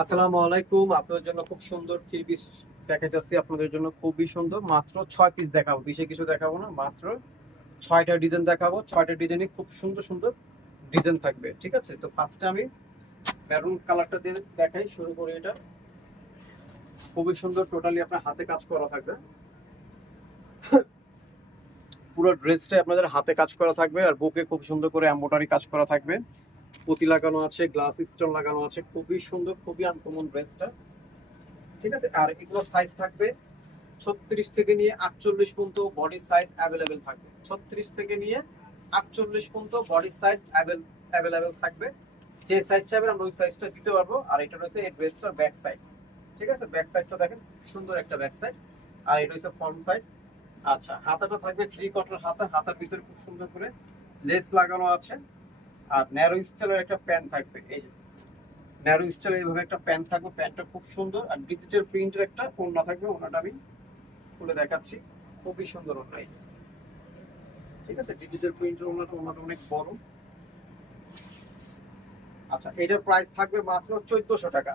আসসালামু আলাইকুম। আপনাদের জন্য খুব সুন্দর থ্রি পিস দেখাইতেছি। আপনাদের জন্য খুবই সুন্দর, মাত্র 6 পিস দেখাবো, বেশি কিছু দেখাবো না। মাত্র 6টা ডিজাইন দেখাবো। 6টা ডিজাইনই খুব সুন্দর সুন্দর ডিজাইন থাকবে, ঠিক আছে? তো ফার্স্টে আমি মেরুন কালারটা দিয়ে দেখাই, শুরু করি। এটা খুবই সুন্দর, টোটালি আপনার হাতে কাজ করা থাকবে। পুরো ড্রেসটাই আপনাদের হাতে কাজ করা থাকবে, আর বুকে খুব সুন্দর করে এমব্রয়ডারি কাজ করা থাকবে। পুঁতি লাগানো আছে, গ্লাস স্টোন লাগানো আছে, খুবই সুন্দর, খুবই আনকমন ড্রেসটা, ঠিক আছে? আর এগুলো সাইজ থাকবে 36 থেকে নিয়ে 48 পর্যন্ত বডি সাইজ অ্যাভেলেবেল থাকবে। 36 থেকে নিয়ে 48 পর্যন্ত বডি সাইজ অ্যাভেলেবেল থাকবে। যে সাইজ চাইবেন আমরা ওই সাইজটা দিতে পারবো। আর এটা রয়েছে এই ড্রেসটার ব্যাক সাইড, ঠিক আছে? ব্যাক সাইডটা দেখেন, সুন্দর একটা ব্যাক সাইড। আর এটা হচ্ছে ফ্রন্ট সাইড। আচ্ছা, হাতাটা থাকবে 3/4 হাতা। হাতার ভিতরে খুব সুন্দর করে লেস লাগানো আছে। আর ন্যারো স্টাইলের একটা প্যান্ট থাকবে, এই যে ন্যারো স্টাইল এইভাবে একটা প্যান্ট থাকবে। প্যান্টটা খুব সুন্দর। আর ডিজিটাল প্রিন্টের একটা ওড়না থাকবে। ওড়নাটা আমি খুলে দেখাচ্ছি, খুবই সুন্দর ওড়না, ঠিক আছে? ডিজিটাল প্রিন্টের ওড়নাটা অনেক বড়। আচ্ছা, এটার প্রাইস থাকবে মাত্র 1400 টাকা।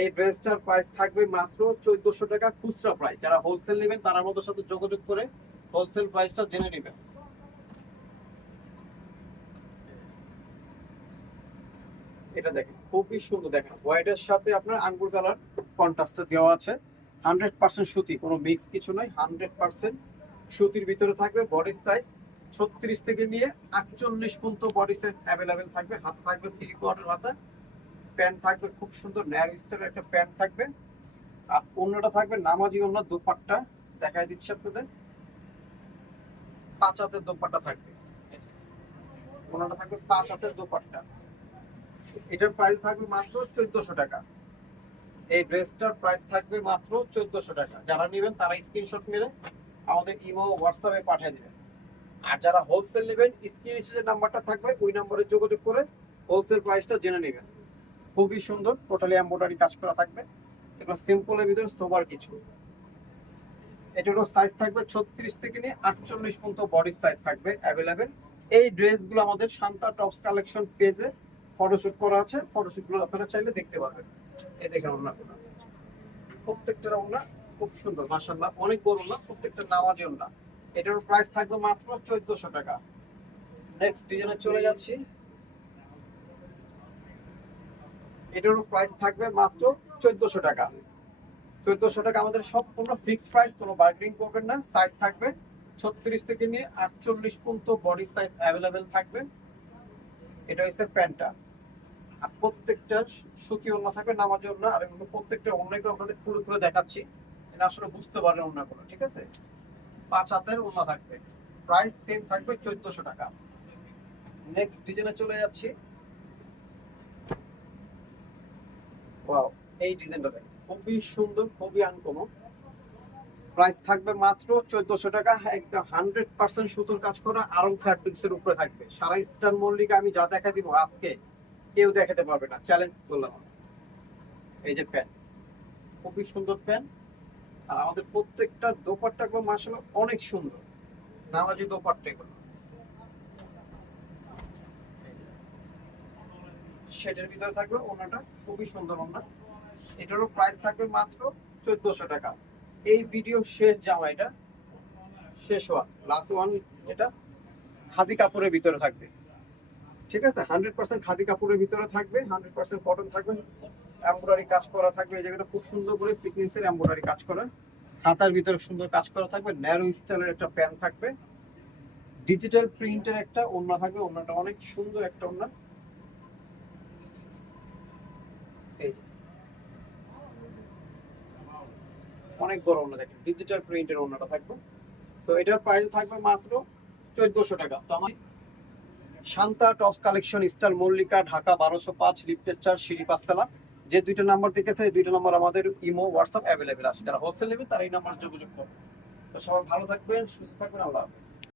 এই ড্রেসটার প্রাইস থাকবে মাত্র 1400 টাকা খুচরা প্রাইস। যারা হোলসেল নেবেন তারা আমাদের সাথে যোগাযোগ করে হোলসেল প্রাইসটা জেনে নেবেন। এটা দেখেন, খুবই সুন্দর। দেখেন, হোয়াইটের সাথে আপনার আঙ্গুর কালার কন্ট্রাস্টটা দেওয়া আছে। 100% সুতি, কোনো মিক্স কিছু নয়। 100% সুতির ভিতরে থাকবে। বডি সাইজ 36 থেকে নিয়ে 48 পর্যন্ত বডি সাইজ অ্যাভেলেবেল থাকবে। হাত থাকবে 3/4 হাতা। প্যান্ট থাকবে খুব সুন্দর ন্যারো স্টাইলের একটা প্যান্ট থাকবে। আর অন্যটা থাকবে নামাজি অন্য, দোপাট্টা দেখাই দিচ্ছি আপনাদের। 5 হাতের দোপাট্টা থাকবে। অন্যটা থাকবে 5 হাতের দোপাট্টা। এটার প্রাইস থাকবে মাত্র 1400 টাকা। এই ড্রেসটার প্রাইস থাকবে মাত্র 1400 টাকা। যারা নেবেন তারা স্ক্রিনশট মেরে আমাদের ইমো হোয়াটসঅ্যাপে পাঠিয়ে দেবেন। আর যারা হোলসেল নেবেন, স্ক্রিনে যে নাম্বারটা থাকবে ওই নম্বরে যোগাযোগ করে হোলসেল প্রাইসটা জেনে নেবেন। খুবই সুন্দর, টোটালি এমব্রয়ডারি কাজ করা থাকবে। এবার সিম্পলের ভিতরে সোবার কিছু। এটারও সাইজ থাকবে 36 থেকে নিয়ে 48 পর্যন্ত বডি সাইজ থাকবে অ্যাভেলেবেল। এই ড্রেসগুলো আমাদের শান্তা টপস কালেকশন পেজে ফটোশুট করা আছে। ফটোশুটগুলো আপনারা চাইলে দেখতে পারবেন। এই দেখেন ওড়নাগুলো, প্রত্যেকটার ওড়না খুব সুন্দর, মাশাআল্লাহ, অনেক বড় ওড়না, প্রত্যেকটা নামাজি ওড়না। এটার প্রাইস থাকবে মাত্র 1400 টাকা। নেক্সট ডিজাইনে চলে যাচ্ছি। এটারও প্রাইস থাকবে মাত্র 1400 টাকা। 1400 টাকা আমাদের সম্পূর্ণ ফিক্সড প্রাইস, কোনো বার্গেনিং করবেন না। সাইজ থাকবে 36 থেকে নিয়ে 48 পর্যন্ত বডি সাইজ অ্যাভেলেবেল থাকবে। এটা হচ্ছে প্যান্টটা। আর প্রত্যেকটা সুতি ওড়না থাকবে, নামাজি ওড়না। আর এগুলো প্রত্যেকটা ওড়নাগুলো আপনাদের পুরো পুরো দেখাচ্ছি, এটা আসলে বুঝতে পারবেন ওড়নাগুলো, ঠিক আছে? 5 হাতের ওড়না থাকবে। প্রাইস সেম থাকবে 1400 টাকা। নেক্সট ডিজাইনে চলে যাচ্ছি। ওয়াও, এই ডিজাইনটা দেখেন, খুবই সুন্দর, খুবই আনকমন। প্রাইস থাকবে মাত্র 1400 টাকা। একদম 100% সুতোর কাজ করা আরং ফ্যাব্রিক্স এর উপরে থাকবে। সারা ইস্টার্ন মল্লিকা আমি যা দেখা দিব আজকে কেউ দেখাতে পারবে না, চ্যালেঞ্জ করলাম। এই যে প্যান্ট, খুবই সুন্দর প্যান্ট। আর আমাদের প্রত্যেকটা দোপাট্টা গুলো মাশাআল্লাহ অনেক সুন্দর, নামাজি দোপাট্টা এগুলো। সেটার ভিতরে থাকবে ওনাটা, খুবই সুন্দর ওনা। এটারও প্রাইস থাকবে মাত্র 1400 টাকা। এই ভিডিও শেষ জামা, এটা শেষ ওয়ান, লাস্ট ওয়ান, যেটা খাদি কাপড়ের ভিতরে থাকবে, ঠিক আছে? 100% খাদি কাপড়ের ভিতরে থাকবে, 100% কটন থাকবে। এমব্রয়ডারি কাজ করা থাকবে, এই জায়গাটা খুব সুন্দর করে সিকোয়েন্সের এমব্রয়ডারি কাজ করা। হাতার ভিতরে সুন্দর কাজ করা থাকবে। ন্যারো স্টাইলের একটা প্যান্ট থাকবে। ডিজিটাল প্রিন্টের একটা ওড়না থাকবে। ওড়নাটা অনেক সুন্দর একটা ওড়না। এই অনেক বড় ওড়না, দেখেন ডিজিটাল প্রিন্টের ওড়নাটা থাকবে। তো এটার প্রাইস থাকবে মাত্র 1400 টাকা। তো আমার Shanta tops collection, star Mallika, Dhaka 1205, লিফটের 4, সিঁড়ি 5 তলা। যে দুইটা নাম্বার দেখেছে এই দুইটা নাম্বার আমাদের ইমো হোয়াটসঅ্যাপ অ্যাভেলেবেল আছে। যারা হোলসেল নেবে তারা এই নাম্বার যোগাযোগ করবে। তো সবাই ভালো থাকবেন, সুস্থ থাকবেন, আল্লাহ হাফেজ।